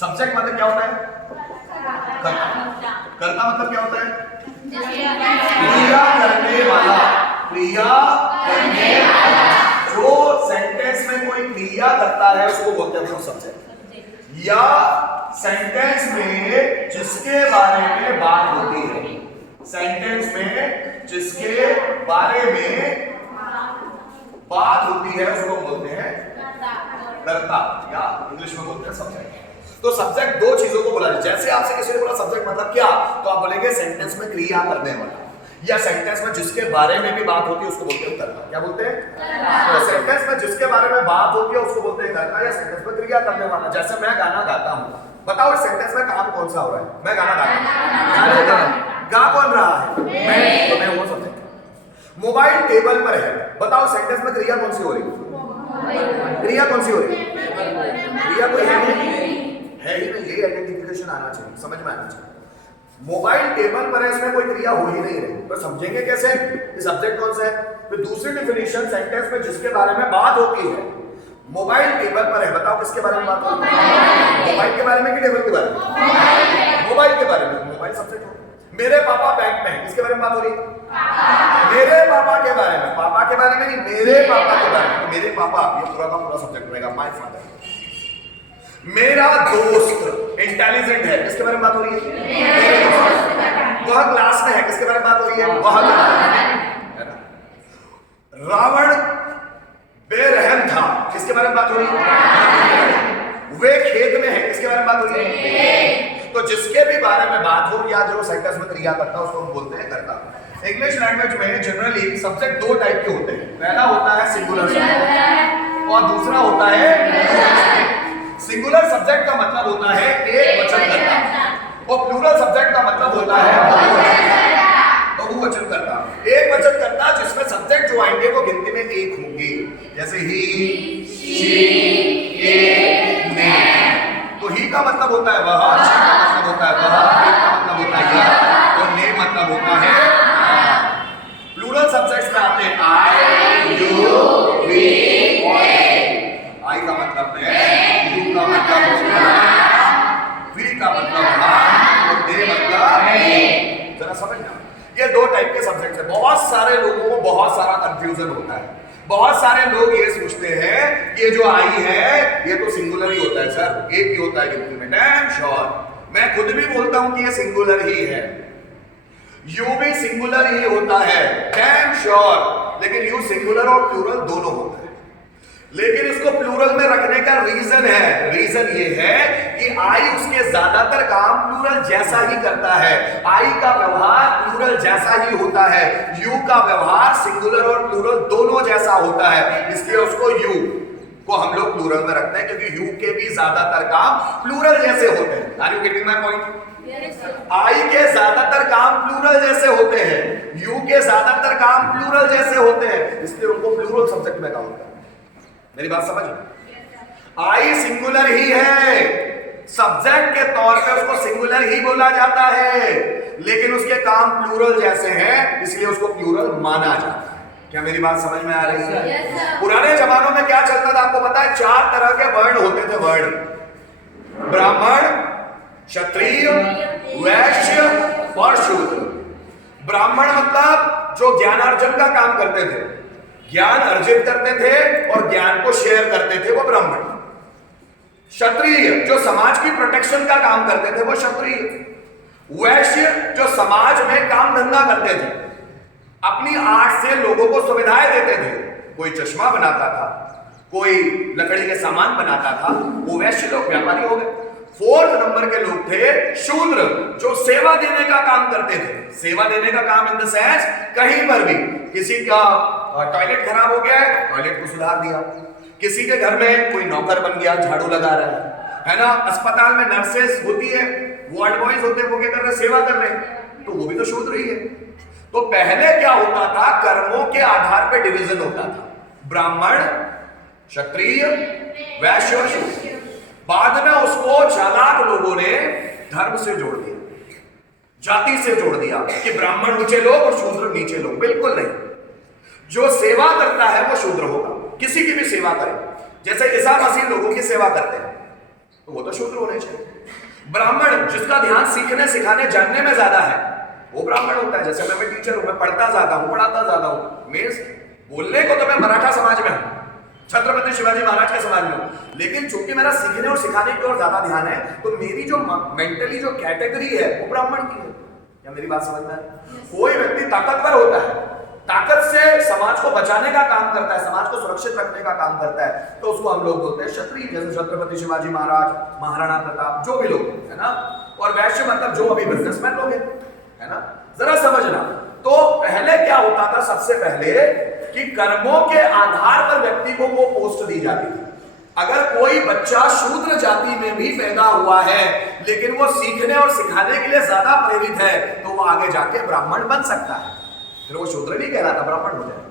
Subject मतलब क्या होता है? कर्ता। कर्ता मतलब क्या होता है? क्रिया करने वाला। क्रिया करने वाला। जो सेंटेंस में कोई क्रिया करता है उसको बोलते हैं सब्जेक्ट। या सेंटेंस में जिसके बारे में बात होती है, सेंटेंस में जिसके बारे में बात होती है उसको बोलते हैं कर्ता, या इंग्लिश में बोलते हैं सब्जेक्ट। तो सब्जेक्ट दो चीजों को बोला जाए। जैसे आपसे किसी ने बोला सब्जेक्ट मतलब क्या, तो आप बोलेंगे सेंटेंस में क्रिया करने वाला, या सेंटेंस में जिसके बारे में भी बात होती है उसको बोलते हैं कर्ता। क्या बोलते हैं? तो सेंटेंस में जिसके बारे में बात होती है उसको बोलते हैं कर्ता, या सेंटेंस में क्रिया करने वाला। जैसे मैं गाना गाता हूँ, बताओ इस सेंटेंस में काम कौन सा हो रहा है? मैं गाना गाता हूँ। गा कौन रहा है? मैं। तो मैं वो सब्जेक्ट। मोबाइल टेबल पर है, बताओ सेंटेंस में क्रिया कौन सी हो रही है? क्रिया कौन सी हो रही है? क्रिया कोई है ही नहीं। ये आइडेंटिफिकेशन आना चाहिए, समझ में आना चाहिए। मोबाइल टेबल पर है, इसमें कोई क्रिया हो ही नहीं रही, तो समझेंगे कैसे कि सब्जेक्ट कौन सा है? फिर दूसरी डेफिनेशन, सेंटेंस में जिसके बारे में बात होती है। मोबाइल टेबल पर है, बताओ किसके बारे में बात होती है? मोबाइल के बारे में कि टेबल के बारे में? मोबाइल के बारे में। मोबाइल सब्जेक्ट हो। मेरे पापा बैंक में है, किसके बारे में बात हो रही है? मेरे पापा के बारे में। पापा के बारे में नहीं, मेरे पापा के बारे में। मेरे पापा, ये पूरा का पूरा सब्जेक्ट रहेगा, माय फादर। मेरा दोस्त इंटेलिजेंट है, किसके बारे में बात हो रही है? वह क्लास में है, किसके बारे में बात हो रही है? वह है ना। रावण बेरहम था, किसके बारे में बात हो रही है? वे खेत में है, किसके बारे में बात हो रही है? तो जिसके भी बारे में बात हो या जो सेंटेंस में क्रिया करता है उसको हम बोलते हैं कर्ता। इंग्लिश लैंग्वेज में जनरली सब्जेक्ट दो टाइप के होते हैं। पहला होता है सिंगुलर सब्जेक्ट और दूसरा होता है सिंगुलर सब्जेक्ट का मतलब होता है एक वचन कर्ता, और प्लूरल सब्जेक्ट का मतलब होता है बहुवचन कर्ता। एक वचन कर्ता जिसमें सब्जेक्ट जो आएंगे वो गिनती में एक होंगे, जैसे ही, शी, इट, ने। तो ही का मतलब होता है वह, शी का मतलब होता है वह, इट का मतलब होता है यह, और ने मतलब होता है। प्लूरल सब्जेक्ट्स में आते हैं आई, यू, वी और आई का मतलब है, यू का मतलब होता है, वी का मतलब हम, और दे मतलब है। जरा समझना, ये दो टाइप के सब्जेक्ट्स हैं। बहुत सारे लोगों को बहुत सारा कंफ्यूजन होता है। बहुत सारे लोग ये सोचते हैं कि ये जो आई है ये तो सिंगुलर ही होता है सर, एक ही होता है गिनती में। डैम श्योर, मैं खुद भी बोलता हूं कि ये सिंगुलर ही है। यू भी सिंगुलर ही होता है, डैम श्योर। लेकिन यू सिंगुलर और प्लूरल दोनों होता है। लेकिन इसको प्लूरल में रखने का रीजन है, रीजन ये है कि आई उसके ज्यादातर काम प्लूरल जैसा ही करता है। आई का व्यवहार प्लूरल जैसा ही होता है। यू का व्यवहार सिंगुलर और प्लूरल दोनों जैसा होता है, इसलिए उसको यू को हम लोग प्लूरल में रखते हैं, क्योंकि यू के भी ज्यादातर काम प्लूरल जैसे होते हैं। Are you getting my point? आई के ज्यादातर काम प्लूरल जैसे होते हैं, यू के ज्यादातर काम प्लूरल जैसे होते हैं, इसलिए उनको प्लूरल सब्जेक्ट में काउंट करते हैं। मेरी बात समझ? आई सिंगुलर ही है, सब्जेक्ट के तौर पे उसको सिंगुलर ही बोला जाता है, लेकिन उसके काम प्लूरल जैसे हैं, इसलिए उसको प्लूरल माना जाता है। क्या मेरी बात समझ में आ रही है? yes, पुराने जमानों में क्या चलता था आपको पता है? 4 तरह के वर्ण होते थे। वर्ण, ब्राह्मण, क्षत्रिय, वैश्य और शूद्र। ब्राह्मण मतलब जो ज्ञानार्जन का काम करते थे, ज्ञान अर्जित करते थे और ज्ञान को शेयर करते थे, वो ब्राह्मण। क्षत्रिय जो समाज की प्रोटेक्शन का काम करते थे, वो क्षत्रिय। वैश्य जो समाज में काम धंधा करते थे, अपनी आर्ट से लोगों को सुविधाएं देते थे। कोई चश्मा बनाता था, कोई लकड़ी के सामान बनाता था, वो वैश्य लोग, व्यापारी हो गए। 4th नंबर के लोग थे शूद्र, जो सेवा देने का काम करते थे। सेवा देने का काम इन द सेंस, कहीं पर भी किसी का टॉयलेट खराब हो गया है, टॉयलेट को सुधार दिया। किसी के घर में कोई नौकर बन गया, झाड़ू लगा रहा है ना। अस्पताल में नर्सेस होती है, वार्ड बॉयज होते हैं, वो क्या कर रहे हैं? सेवा कर रहे हैं, तो वो भी तो शूद्र ही है। तो पहले क्या होता था? कर्मों के आधार पर डिवीजन होता था, ब्राह्मण, क्षत्रिय, वैश्य और शूद्र। बाद में उसको चालाक लोगों ने धर्म से जोड़ दिया, जाति से जोड़ दिया कि ब्राह्मण ऊंचे लोग और शूद्र नीचे लोग। बिल्कुल नहीं, जो सेवा करता है वो शूद्र होगा, किसी की भी सेवा करे। जैसे ईसा मसीह लोगों की सेवा करते हैं, तो वो तो शूद्र होने चाहिए। ब्राह्मण जिसका ध्यान सीखने सिखाने जानने में ज्यादा है वो ब्राह्मण होता है। जैसे मैं टीचर हूं, मैं पढ़ता ज्यादा हूं, पढ़ाता ज्यादा हूं। मैं बोलने को तो मैं मराठा समाज में हूं, छत्रपति शिवाजी महाराज के समाज में हूं, लेकिन चूंकि मेरा सीखने और सिखाने की ओर ज्यादा ध्यान है तो मेरी जो मेंटली जो कैटेगरी है वो ब्राह्मण की है। क्या मेरी बात समझ में है? कोई व्यक्ति ताकतवर होता है, ताकत से समाज को बचाने का काम करता है, समाज को सुरक्षित रखने का काम करता है, तो उसको हम लोग बोलते हैं क्षत्रिय। जैसे छत्रपति शिवाजी महाराज, महाराणा प्रताप, जो भी लोग है ना। और वैश्य मतलब जो अभी बिजनेसमैन लोग हैं, है ना। जरा समझना, तो पहले क्या होता था? सबसे पहले कि कर्मों के आधार पर व्यक्ति को वो पोस्ट दी जाती थी। अगर कोई बच्चा शूद्र जाति में भी पैदा हुआ है लेकिन वो सीखने और सिखाने के लिए ज्यादा प्रेरित है तो वो आगे जाके ब्राह्मण बन सकता है, फिर वो शूद्र नहीं कहलाता, ब्राह्मण हो जाए।